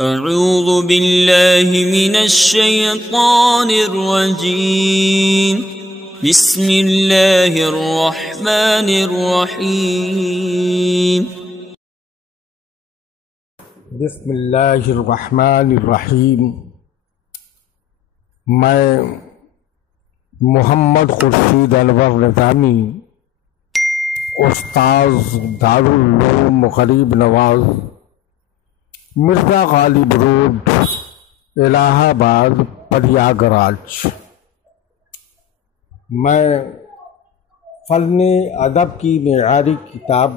اعوذ باللہ من الشیطان الرجیم بسم اللہ الرحمن الرحیم بسم اللہ الرحمن الرحیم۔ میں محمد خورشید انور نظامی، استاذ دارالعلوم غریب نواز، مرزا غالب روڈ، الہ آباد، پریاگراج۔ میں فن ادب کی معیاری کتاب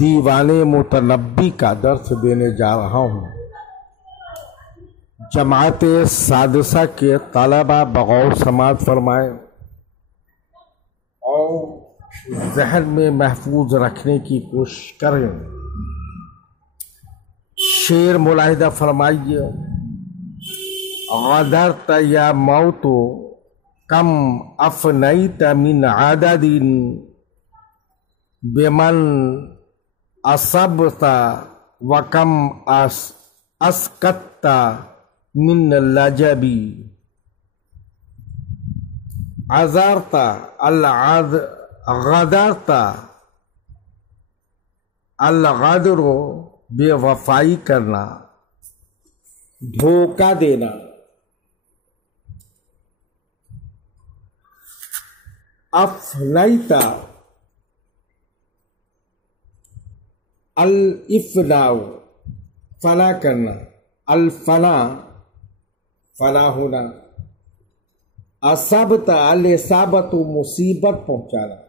دیوان متنبی کا درس دینے جا رہا ہوں۔ جماعت سادسہ کے طلبہ بغور سماعت فرمائیں اور ذہن میں محفوظ رکھنے کی کوشش کریں۔ شعر ملاحظہ فرمائیے۔ غدرت یا موت کم افنیت من عدد بمن اصبت وکم اسکت من لجبی غدرت الغدر بے وفائی کرنا، دھوکہ دینا۔ افنیتا الافناء فنا کرنا، الفنا فنا ہونا۔ اصابت الاصابت مصیبت پہنچانا۔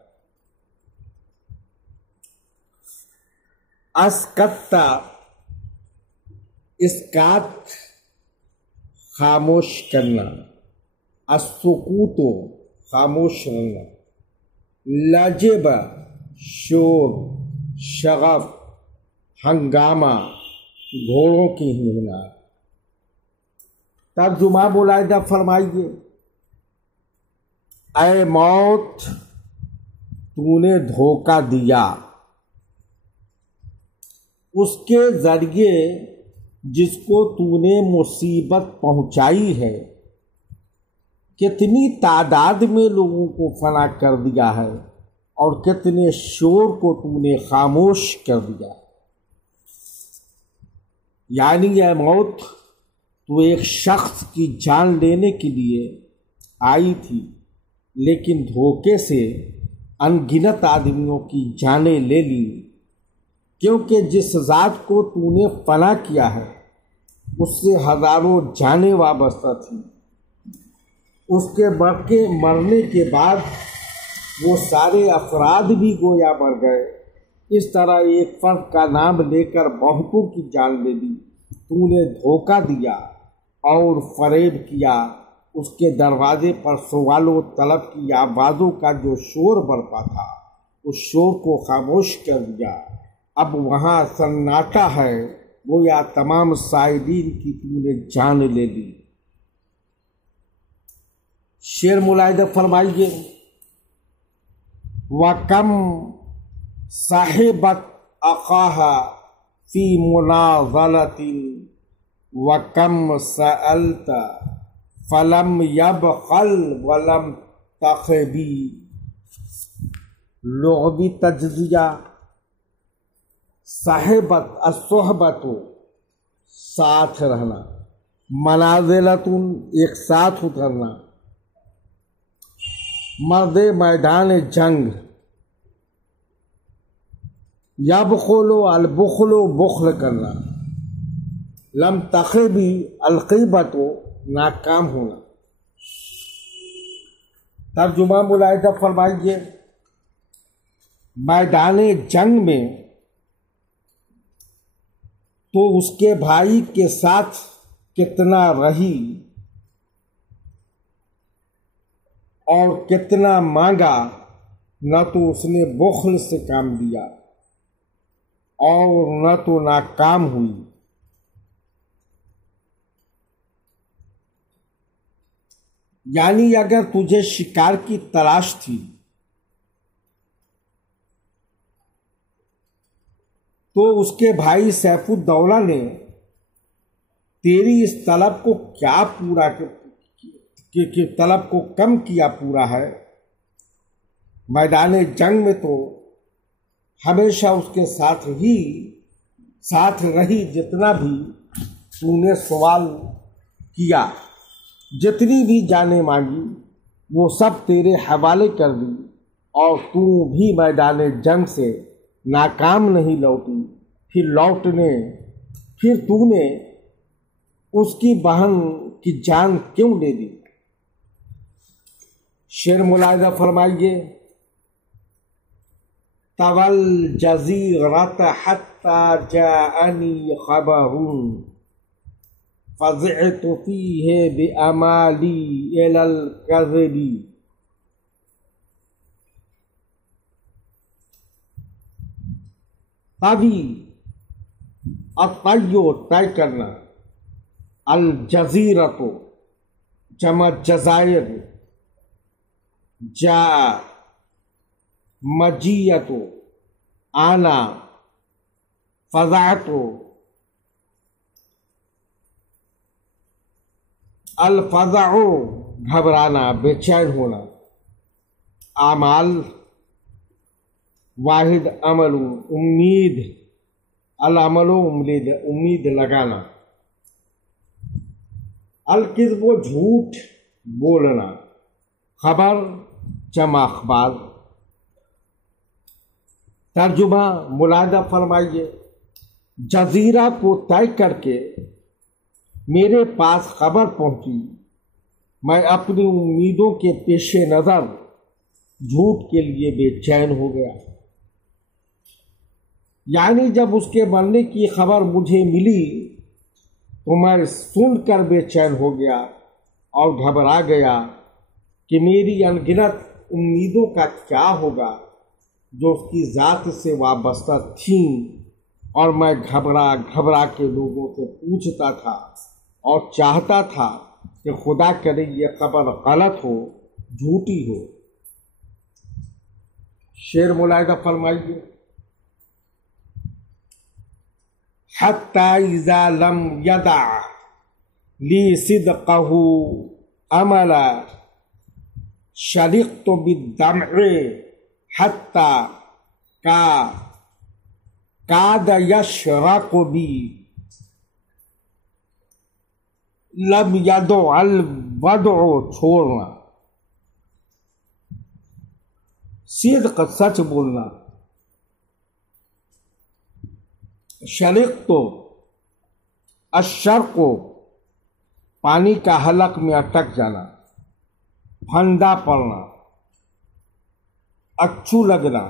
اسکتا اسکات خاموش کرنا، السکوت خاموش رہنا۔ لجب شور، شغف، ہنگامہ، گھوڑوں کی ہنگنا۔ ترجمہ ملاحظہ فرمائیے۔ اے موت، تو نے دھوکہ دیا اس کے ذریعے جس کو تو نے مصیبت پہنچائی ہے۔ کتنی تعداد میں لوگوں کو فنا کر دیا ہے اور کتنے شور کو تو نے خاموش کر دیا ہے۔ یعنی اے موت، تو ایک شخص کی جان لینے کے لیے آئی تھی، لیکن دھوکے سے ان گنت آدمیوں کی جانیں لے لی، کیونکہ جس ذات کو تو نے فنا کیا ہے اس سے ہزاروں جانیں وابستہ تھیں۔ اس کے مرنے کے بعد وہ سارے افراد بھی گویا مر گئے۔ اس طرح ایک فرد کا نام لے کر بہتوں کی جان لے لی۔ تو نے دھوکہ دیا اور فریب کیا۔ اس کے دروازے پر سوال و طلب کی آوازوں کا جو شور برپا تھا، اس شور کو خاموش کر دیا۔ اب وہاں سناٹا ہے، گویا تمام سائلین کی تو نے جان لے لی۔ شعر ملاحظہ فرمائیے۔ وَكَمْ صَحِبَتْ أَخَاهَا فِي مُنَاضَلَةٍ وَكَمْ سَأَلْتَ فَلَمْ يَبْخَلْ وَلَمْ تَخْبِ۔ لغوی تجزیہ۔ صحبت الصحبت ساتھ رہنا، منازلۃ ایک ساتھ اترنا، مرد میدان جنگ۔ یبخل البخل بخل کرنا، لم تخبی الغیبت ناکام ہونا۔ ترجمہ ملاحظہ فرمائیے۔ میدان جنگ میں تو اس کے بھائی کے ساتھ کتنا رہی اور کتنا مانگا، نہ تو اس نے بخل سے کام لیا اور نہ تو ناکام ہوئی۔ یعنی اگر تجھے شکار کی تلاش تھی تو اس کے بھائی سیف الدولہ نے تیری اس طلب کو کیا پورا کہ طلب کو کم کیا پورا ہے؟ میدان جنگ میں تو ہمیشہ اس کے ساتھ رہی، جتنا بھی تو نے سوال کیا، جتنی بھی جانیں مانگی وہ سب تیرے حوالے کر دی، اور تو بھی میدان جنگ سے ناکام نہیں لوٹی۔ پھر تو نے اس کی بہن کی جان کیوں لے دی؟ شعر ملاحظہ فرمائیے۔ طوال جزیرۃ حتی جاءنی خبر فزعت فیہ بامالی الی الکذب۔ طوی الطی طے کرنا، الجزیرۃ جمع جزائر، جاء مجیت آنا، فزعت الفزع گھبرانا، بے چین ہونا، اعمال واحد عمل امید، العمل امید لگانا، الکذب جھوٹ بولنا، خبر جمع اخبار۔ ترجمہ ملاحظہ فرمائیے۔ جزیرہ کو طے کر کے میرے پاس خبر پہنچی، میں اپنی امیدوں کے پیش نظر جھوٹ کے لیے بے چین ہو گیا۔ یعنی جب اس کے مرنے کی خبر مجھے ملی تو میں سن کر بے چین ہو گیا اور گھبرا گیا کہ میری انگنت امیدوں کا کیا ہوگا جو اس کی ذات سے وابستہ تھیں، اور میں گھبرا کے لوگوں سے پوچھتا تھا اور چاہتا تھا کہ خدا کرے یہ خبر غلط ہو، جھوٹی ہو۔ شعر ملاحظہ فرمائیے۔ حتی اذا لم یدع لی صدقہ عملا شرقت بالدمع حتی کاد یشرق بی لم یدع الودع چھوڑنا، صدق سچ بولنا، شرقت الشرق پانی کا حلق میں اٹک جانا، پھندا پڑنا، اچھو لگنا،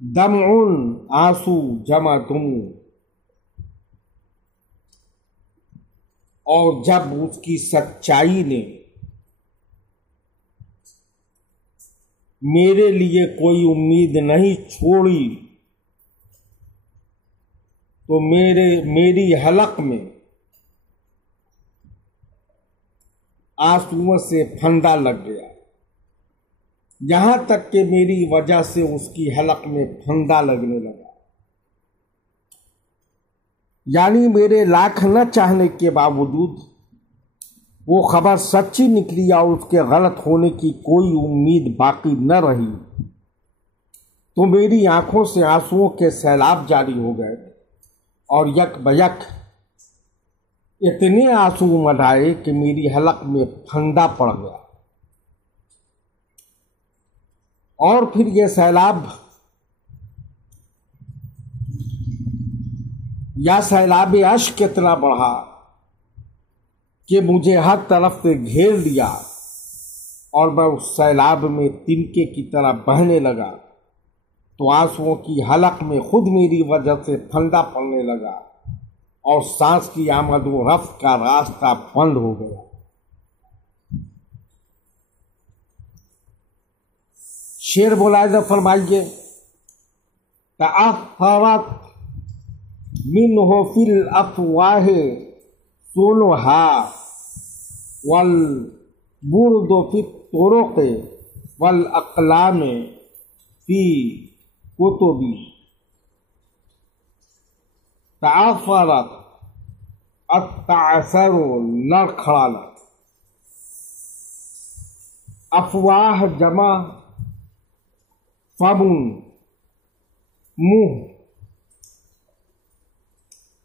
دمعن آنسو جمع دموع، اور جب اس کی سچائی نے میرے لیے کوئی امید نہیں چھوڑی تو میری حلق میں آنسوؤں سے پھندا لگ گیا، یہاں تک کہ میری وجہ سے اس کی حلق میں پھندا لگنے لگا۔ یعنی میرے لاکھ نہ چاہنے کے باوجود وہ خبر سچی نکلی اور اس کے غلط ہونے کی کوئی امید باقی نہ رہی تو میری آنکھوں سے آنسوؤں کے سیلاب جاری ہو گئے، اور یک بیک اتنے آنسو مڈھائے کہ میری حلق میں پھندا پڑ گیا، اور پھر یہ سیلاب اشک اتنا بڑھا کہ مجھے ہر طرف سے گھیر لیا، اور میں اس سیلاب میں تنکے کی طرح بہنے لگا تو آنسوؤں کی حلق میں خود میری وجہ سے پھندا پڑنے لگا، اور سانس کی آمد و رفت کا راستہ بند ہو گیا۔ شعر ملاحظہ فرمائیے۔ تعثرت منہ فی الافواہ صنعها والبرد فی الطرق والاقلام فی کتب۔ تعثرت التعثر لڑکھڑانا، افواہ جمع فم منہ،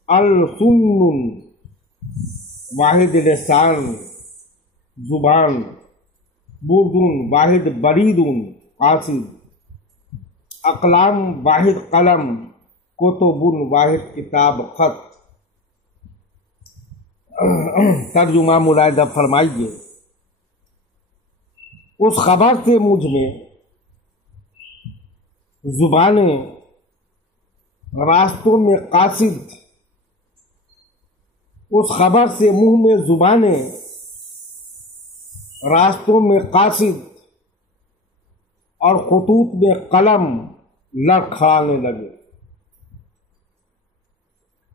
السن واحد لسان زبان، بردن واحد برید قاصد، اقلام واحد قلم، کتب واحد کتاب خط۔ ترجمہ ملاحظہ فرمائیے، اس خبر سے مجھ میں زبانیں راستوں میں قاصد، اس خبر سے منہ میں زبانیں راستوں میں قاصد اور خطوط میں قلم لڑکھڑانے لگے۔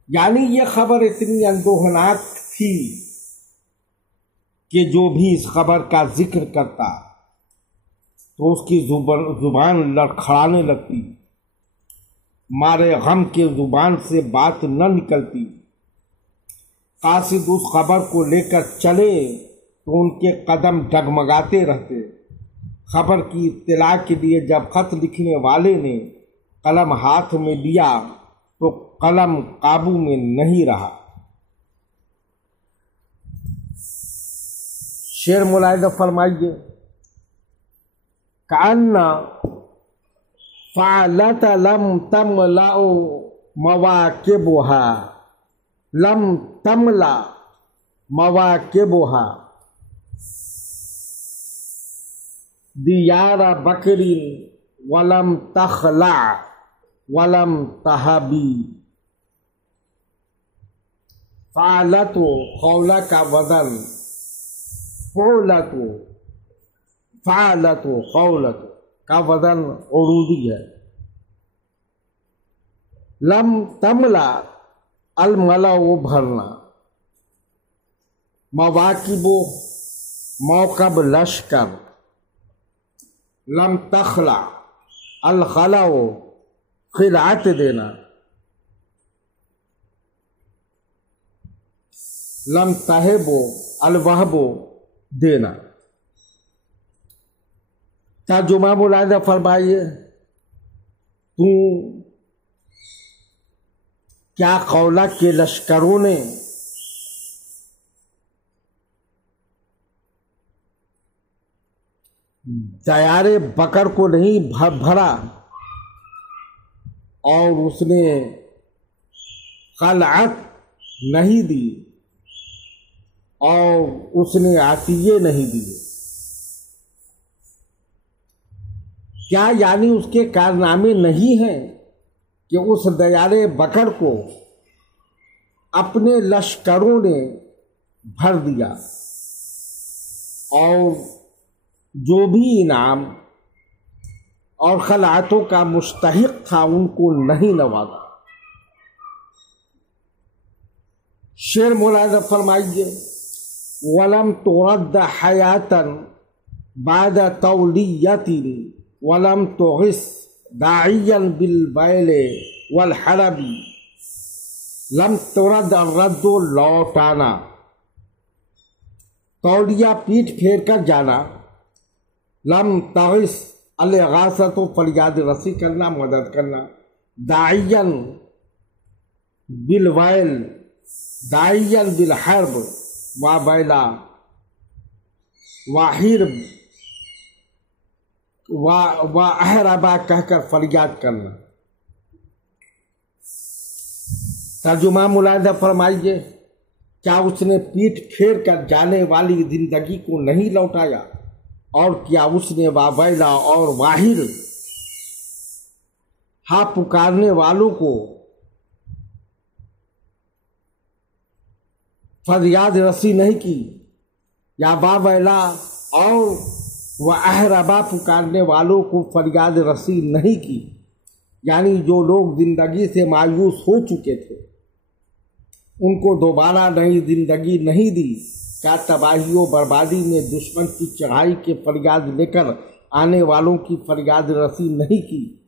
یعنی یہ خبر اتنی اندوہناک تھی کہ جو بھی اس خبر کا ذکر کرتا تو اس کی زبان لڑکھڑانے لگتی، مارے غم کے زبان سے بات نہ نکلتی۔ قاصد اس خبر کو لے کر چلے تو ان کے قدم ڈگمگاتے رہتے۔ خبر کی اطلاع کے لیے جب خط لکھنے والے نے قلم ہاتھ میں لیا تو قلم قابو میں نہیں رہا۔ شعر ملاحظہ فرمائیے، کأن فعلت لم تملأ مواکبها، لم تملأ مواکبها دیار بکر ولم تخلع ولم تہبی۔ فعلت قولہ کا وزن فعلت، فعلت قولت کا وزن عروضی ہے۔ لم تملا الملا بھرنا، مواکب موکب لشکر، لم تخلع الخلع خلعت دینا، لم تہب الوہب دینا۔ ترجمہ ملاحظہ فرمائیے، تو کیا قولہ کے لشکروں نے دیار بکر کو نہیں بھرا اور اس نے خلعت نہیں دی اور اس نے عطیے نہیں دیے؟ کیا یعنی اس کے کارنامے نہیں ہیں کہ اس دیار بکر کو اپنے لشکروں نے بھر دیا اور جو بھی انعام اور خلعتوں کا مستحق تھا ان کو نہیں نوازا؟ شعر ملاحظہ فرمائیے، وَلَمْ تُرَدَّ حَيَاةً بَعْدَ تَوْلِيَّةٍ وَلَمْ تُغِثْ دَاعِيًّا بِالْبَيْلِ وَالْحَلَبِ۔ لم ترد الرد لوٹانا، تولیہ پیٹ پھیر کر جانا، لم تغث الاغاثۃ فریاد رسی کرنا، مدد کرنا، داعیاً بالویل، داعیاً بالحرب، وابیلا وحرب واحربا کہہ کر فریاد کرنا۔ ترجمہ ملاحظہ فرمائیے، کیا اس نے پیٹ پھیر کر جانے والی زندگی کو نہیں لوٹایا؟ اور کیا اس نے وابیلا اور واحر ہاں پکارنے والوں کو فریاد رسی نہیں کی؟ یا وابیلا اور واحربا پکارنے والوں کو فریاد رسی نہیں کی؟ یعنی جو لوگ زندگی سے مایوس ہو چکے تھے ان کو دوبارہ نئی زندگی نہیں دی؟ کیا تباہی و بربادی میں دشمن کی چڑھائی کے فریاد لے کر آنے والوں کی فریاد رسی نہیں کی؟